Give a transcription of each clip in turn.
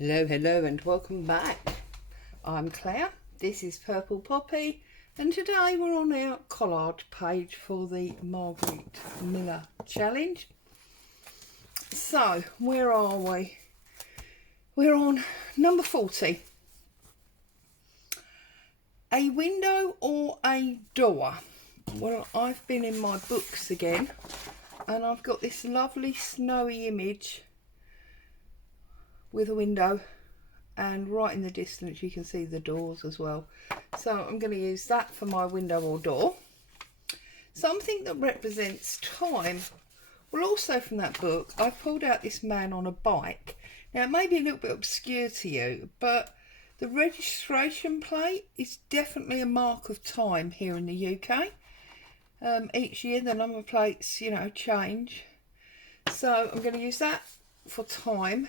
Hello, hello and welcome back. I'm Claire, this is Purple Poppy, and today we're on our collage page for the Margaret Miller challenge. So, where are we? We're on number 40. A window or a door? Well, I've been in my books again and I've got this lovely snowy image with a window, and right in the distance you can see the doors as well. So I'm going to use that for my window or door. Something that represents time. Well, also from that book I've pulled out this man on a bike. Now it may be a little bit obscure to you, but the registration plate is definitely a mark of time here in the UK. Each year the number plates, change. So I'm going to use that for time.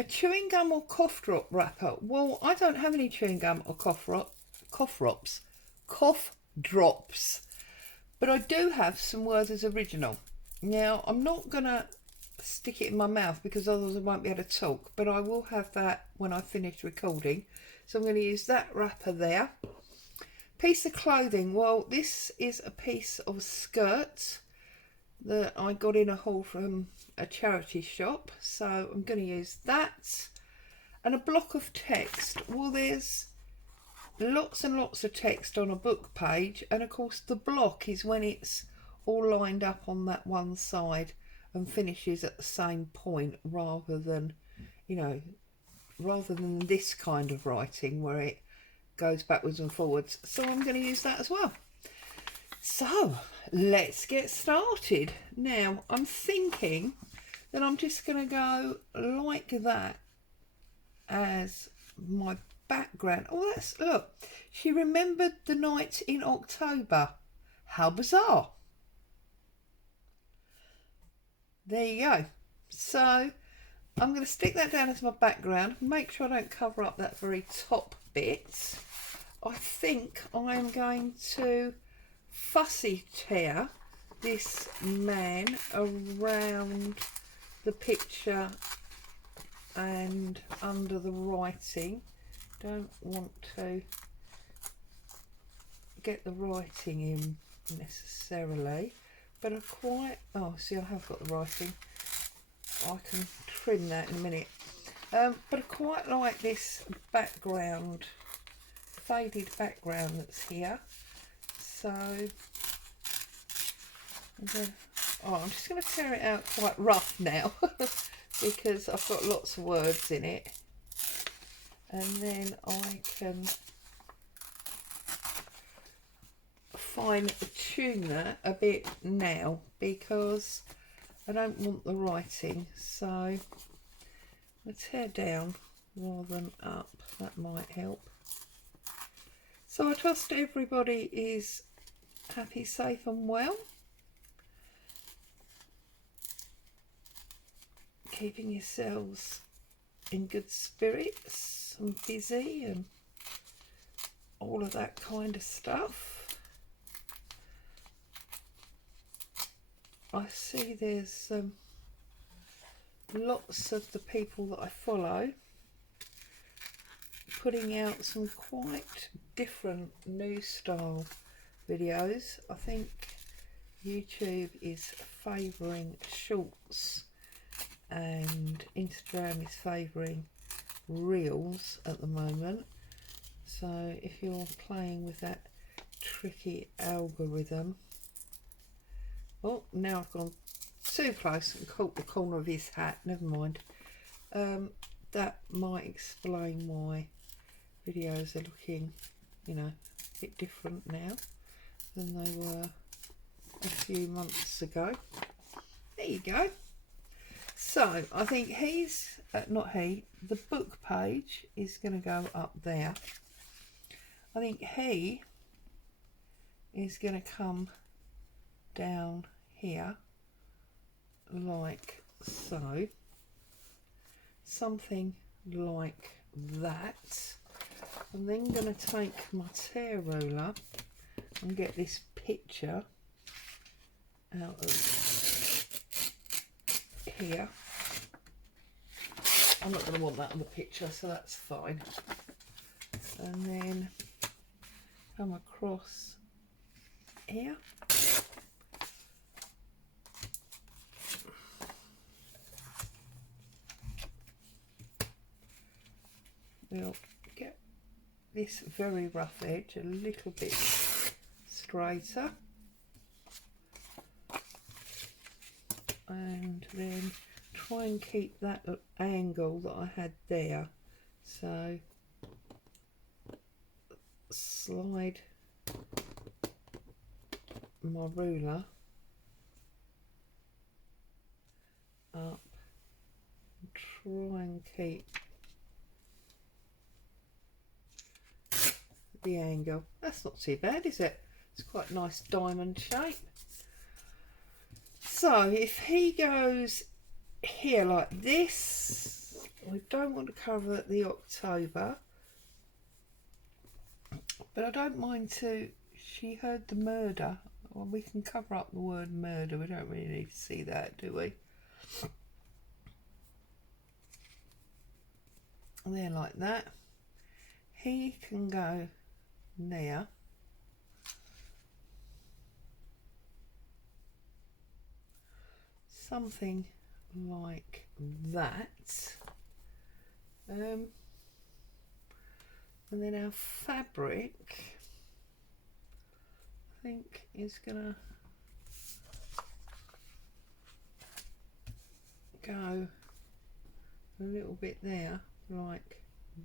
A chewing gum or cough drop wrapper. Well, I don't have any chewing gum or cough drops, but I do have some Werther's Original. Now, I'm not going to stick it in my mouth because otherwise I won't be able to talk, but I will have that when I finish recording. So I'm going to use that wrapper there. Piece of clothing. Well, this is a piece of skirt that I got in a haul from a charity shop, so I'm going to use that. And a block of text. Well, there's lots and lots of text on a book page, and of course the block is when it's all lined up on that one side and finishes at the same point, rather than this kind of writing where it goes backwards and forwards. So I'm going to use that as well. So let's get started. Now I'm thinking that I'm just going to go like that as my background. Oh, look, she remembered the night in October. How bizarre. There you go. So I'm going to stick that down as my background. Make sure I don't cover up that very top bit. I think I'm going to fussy tear this man around the picture and under the writing. Don't want to get the writing in necessarily, but I see, I have got the writing. I can trim that in a minute. But I quite like this background, faded background that's here. So I'm just going to tear it out quite rough now because I've got lots of words in it, and then I can fine tune that a bit now because I don't want the writing. So I tear down rather than up, that might help. So I trust everybody is happy, safe and well. Keeping yourselves in good spirits and busy and all of that kind of stuff. I see there's lots of the people that I follow putting out some quite different new style videos. I think YouTube is favouring shorts and Instagram is favouring reels at the moment. So if you're playing with that tricky algorithm, oh, now I've gone too close and caught the corner of his hat, never mind. That might explain why videos are looking a bit different now than they were a few months ago. There you go. So I think the book page is going to go up there. I think he is going to come down here like so, something like that. I'm then going to take my tear ruler and get this picture out of here I'm not going to want that on the picture, so that's fine. And then come across here. We'll get this very rough edge a little bit straighter, and then try and keep that angle that I had there. So slide my ruler up and try and keep the angle. That's not too bad, is it? It's quite a nice diamond shape. So if he goes here like this, we don't want to cover the October, but I don't mind to, she heard the murder. Well, we can cover up the word murder, we don't really need to see that, do we? And then like that, he can go there. Something like that. And then our fabric, I think, is gonna go a little bit there like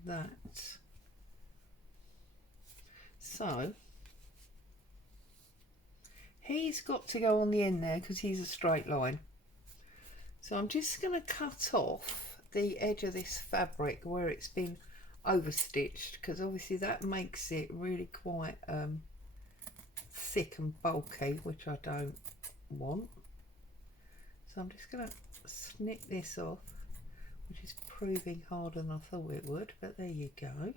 that. So he's got to go on the end there because he's a straight line. So I'm just going to cut off the edge of this fabric where it's been overstitched, because obviously that makes it really quite thick and bulky, which I don't want. So I'm just going to snip this off, which is proving harder than I thought it would, but there you go.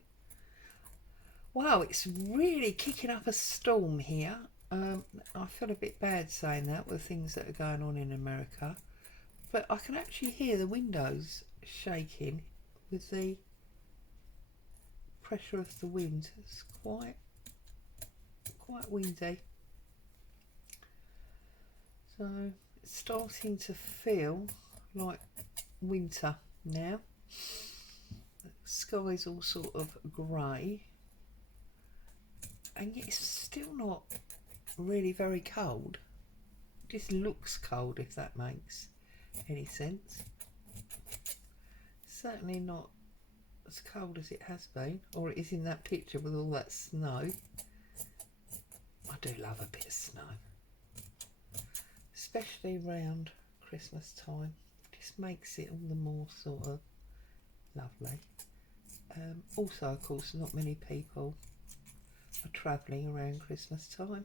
Wow, it's really kicking up a storm here. I feel a bit bad saying that with things that are going on in America, but I can actually hear the windows shaking with the pressure of the wind. It's quite windy. So it's starting to feel like winter now. The sky's all sort of grey, and yet it's still not really very cold. It just looks cold, if that makes any sense. Certainly not as cold as it has been, or it is in that picture with all that snow. I do love a bit of snow, especially around Christmas time. It just makes it all the more sort of lovely. Also, of course, not many people are travelling around Christmas time,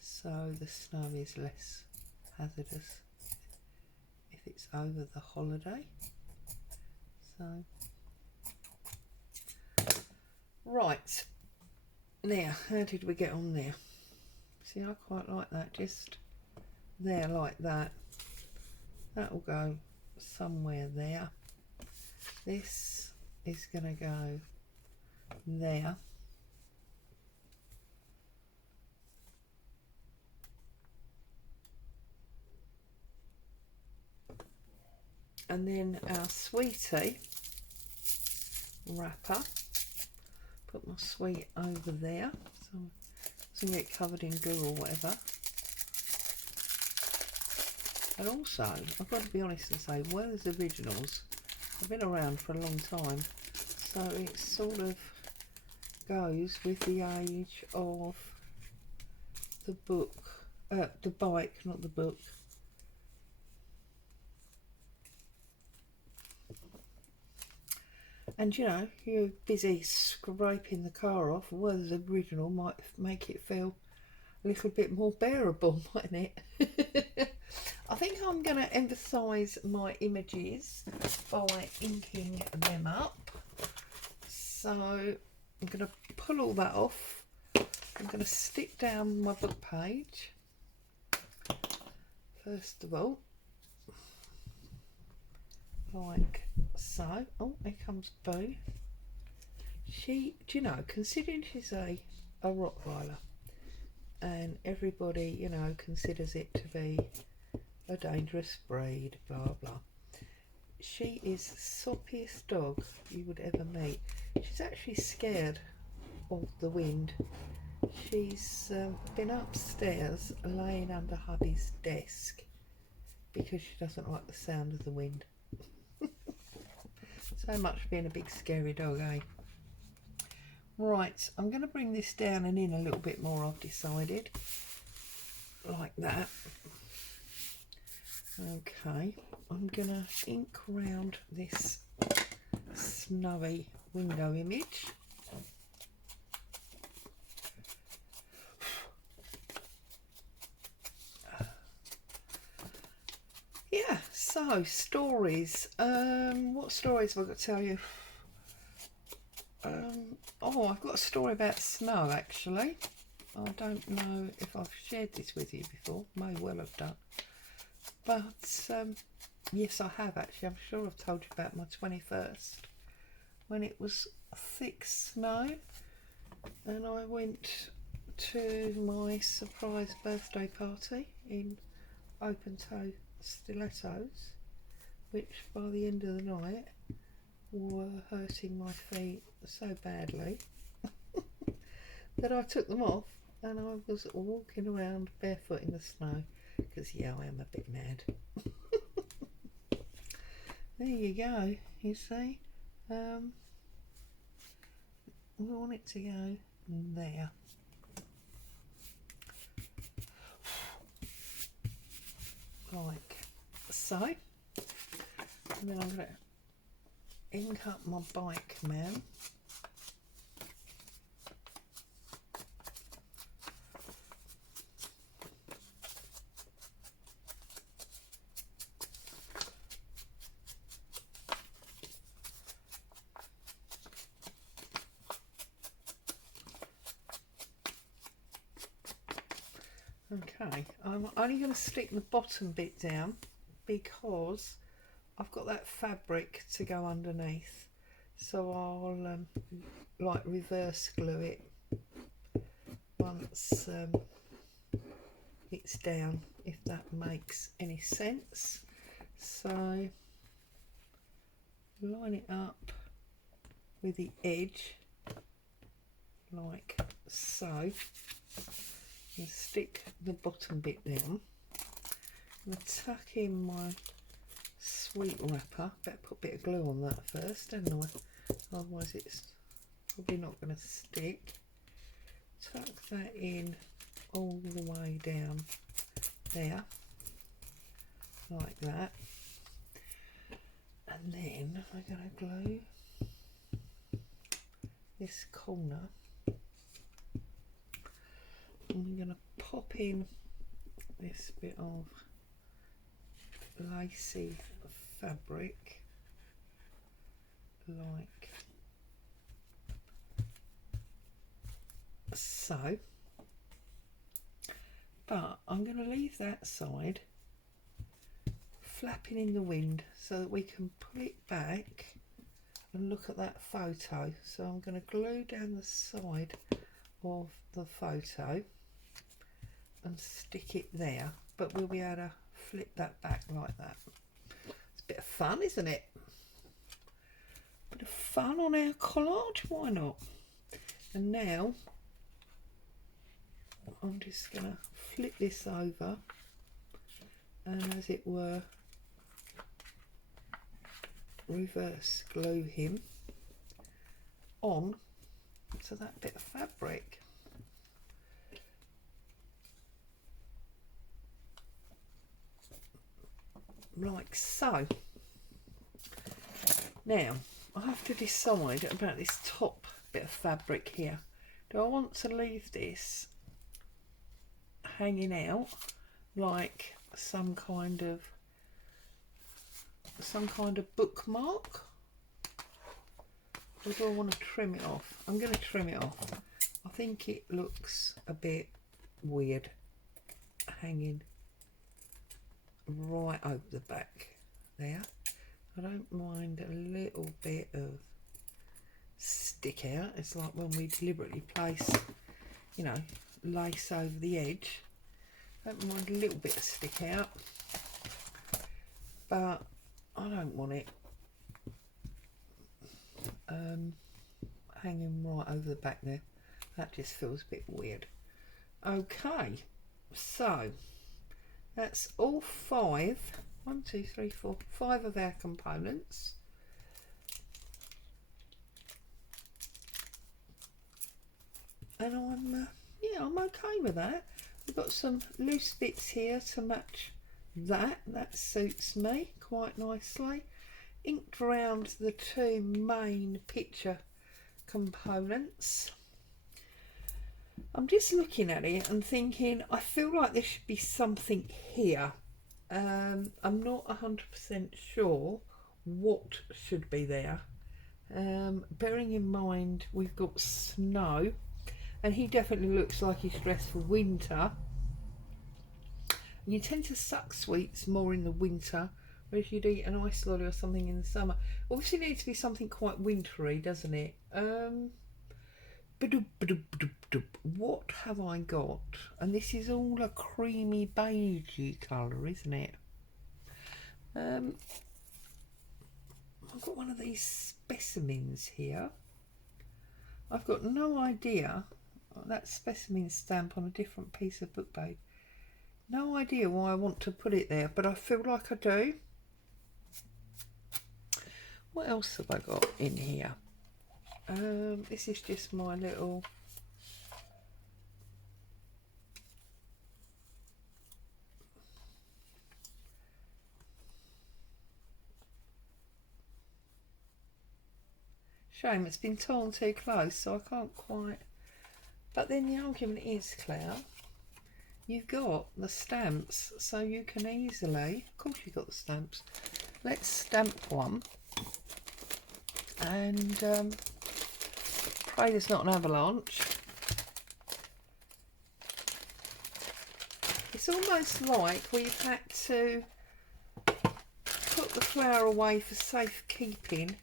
so the snow is less hazardous if it's over the holiday. So right, now how did we get on there? See, I quite like that, just there like that. That will go somewhere there. This is going to go there. And then our sweetie wrapper, put my sweet over there so it doesn't get covered in glue or whatever. And also, I've got to be honest and say, Werther's Originals have been around for a long time, so it sort of goes with the age of the book, the bike, not the book. And you know, you're busy scraping the car off, Werther's Original might make it feel a little bit more bearable, mightn't it? I think I'm going to emphasise my images by inking them up. So I'm going to pull all that off. I'm going to stick down my book page. First of all, like so. Oh, here comes Boo. She, do you know, considering she's a Rottweiler and everybody, you know, considers it to be a dangerous breed, blah blah, she is the soppiest dog you would ever meet. She's actually scared of the wind. She's been upstairs laying under hubby's desk because she doesn't like the sound of the wind. So much for being a big scary dog, eh? Right, I'm going to bring this down and in a little bit more, I've decided. Like that. Okay, I'm going to ink round this snowy window image. Yeah, so stories. What stories have I got to tell you? Oh, I've got a story about snow actually. I don't know if I've shared this with you before, may well have done. But yes, I have actually. I'm sure I've told you about my 21st when it was thick snow and I went to my surprise birthday party in open toe stilettos, which by the end of the night were hurting my feet so badly that I took them off and I was walking around barefoot in the snow because yeah, I am a bit mad. There you go, you see. We want it to go there. Like so. And then I'm going to ink up my bike man. Okay, I'm only going to stick the bottom bit down because I've got that fabric to go underneath, so I'll like reverse glue it once it's down, if that makes any sense. So line it up with the edge like so and stick the bottom bit down. I'm going to tuck in my sweet wrapper. Better put a bit of glue on that first, don't I? Otherwise it's probably not going to stick. Tuck that in all the way down there, like that. And then we're going to glue this corner. I'm going to pop in this bit of lacy fabric like so, but I'm going to leave that side flapping in the wind so that we can pull it back and look at that photo. So I'm going to glue down the side of the photo and stick it there, but we'll be able to flip that back like that. It's a bit of fun, isn't it? Bit of fun on our collage, why not? And now I'm just going to flip this over and, as it were, reverse glue him on to that bit of fabric. Like so. Now I have to decide about this top bit of fabric here. Do I want to leave this hanging out like some kind of bookmark, or do I want to trim it off? I'm going to trim it off. I think it looks a bit weird hanging right over the back there. I don't mind a little bit of stick out. It's like when we deliberately place, you know, lace over the edge. I don't mind a little bit of stick out, but I don't want it hanging right over the back there. That just feels a bit weird. Okay, so that's all five, 1, 2, 3, 4, 5 of our components. And I'm okay with that. We've got some loose bits here to match that. That suits me quite nicely. Inked around the two main picture components. I'm just looking at it and thinking, I feel like there should be something here. I'm not 100% sure what should be there. Bearing in mind we've got snow, and he definitely looks like he's dressed for winter. And you tend to suck sweets more in the winter, whereas you'd eat an ice lolly or something in the summer. Obviously it needs to be something quite wintry, doesn't it? What have I got? And this is all a creamy beigey colour, isn't it? I've got one of these specimens here. I've got no idea. That specimen stamp on a different piece of book bag. No idea why I want to put it there, but I feel like I do. What else have I got in here? This is just my little shame it's been torn too close, so I can't quite. But then the argument is, Claire, you've got the stamps, so you can easily, of course you've got the stamps. Let's stamp one and pray there's not an avalanche. It's almost like we've had to put the flower away for safekeeping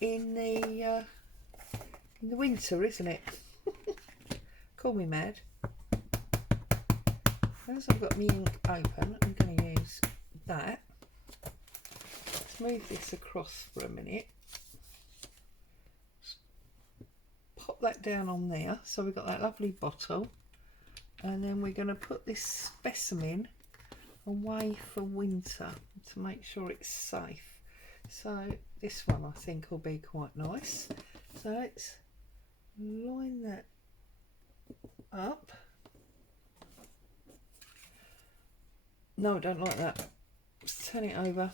in the winter, isn't it? Call me mad. As I've got my ink open, I'm going to use that. Let's move this across for a minute. Pop that down on there, so we've got that lovely bottle, and then we're going to put this specimen away for winter to make sure it's safe. So this one I think will be quite nice. So let's line that up. No, I don't like that. Let's turn it over.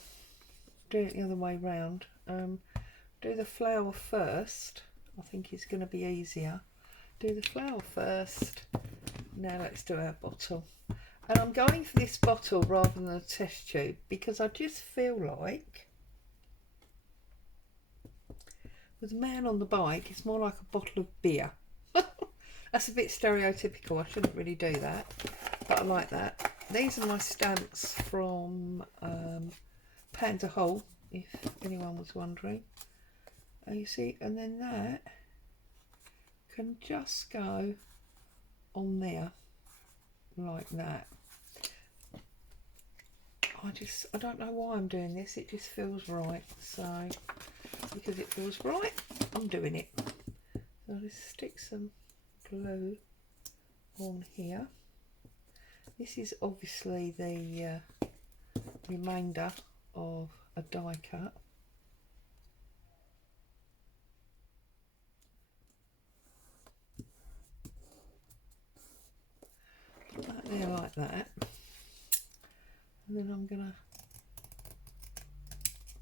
Do it the other way round. Do the flower first. I think it's going to be easier. Do the flower first. Now let's do our bottle. And I'm going for this bottle rather than a test tube because I just feel like with the man on the bike, it's more like a bottle of beer. That's a bit stereotypical. I shouldn't really do that, but I like that. These are my stamps from Panda Hole, if anyone was wondering. You see, and then that can just go on there like that. I don't know why I'm doing this, it just feels right. So because it feels right, I'm doing it. So I'll just stick some glue on here. This is obviously the remainder of a die cut. Put that there like that. And then I'm going to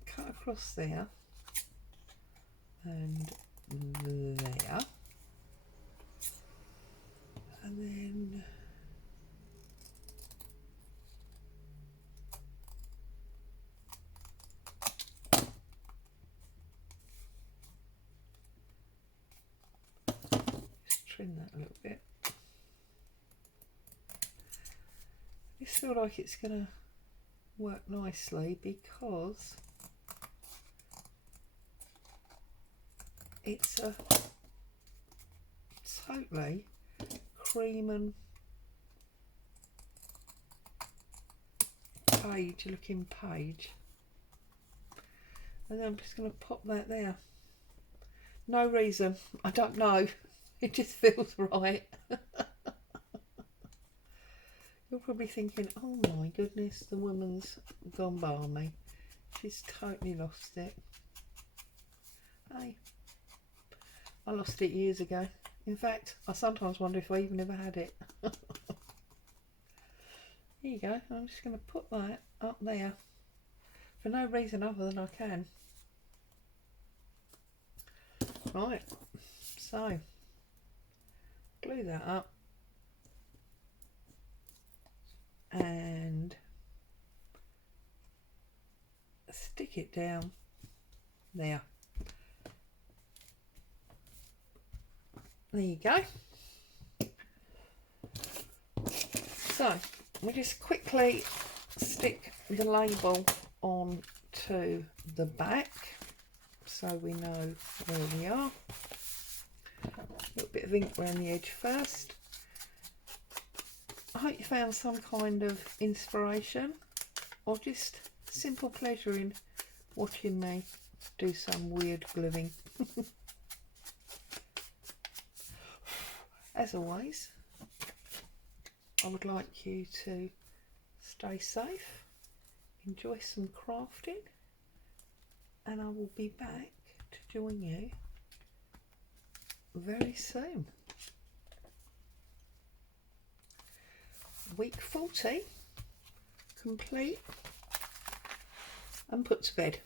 cut across there and there. And then just trim that a little bit. I just feel like it's going to work nicely because it's a totally cream and page looking page. And then I'm just going to pop that there. No reason, I don't know, it just feels right. You're probably thinking, oh my goodness, the woman's gone balmy. She's totally lost it. Hey, I lost it years ago. In fact, I sometimes wonder if I even ever had it. Here you go. I'm just going to put that up there for no reason other than I can. Right, so glue that up and stick it down there. There you go. So we just quickly stick the label on to the back so we know where we are. A little bit of ink around the edge first. I hope you found some kind of inspiration or just simple pleasure in watching me do some weird gluing. As always, I would like you to stay safe, enjoy some crafting, and I will be back to join you very soon. Week 40 complete and put to bed.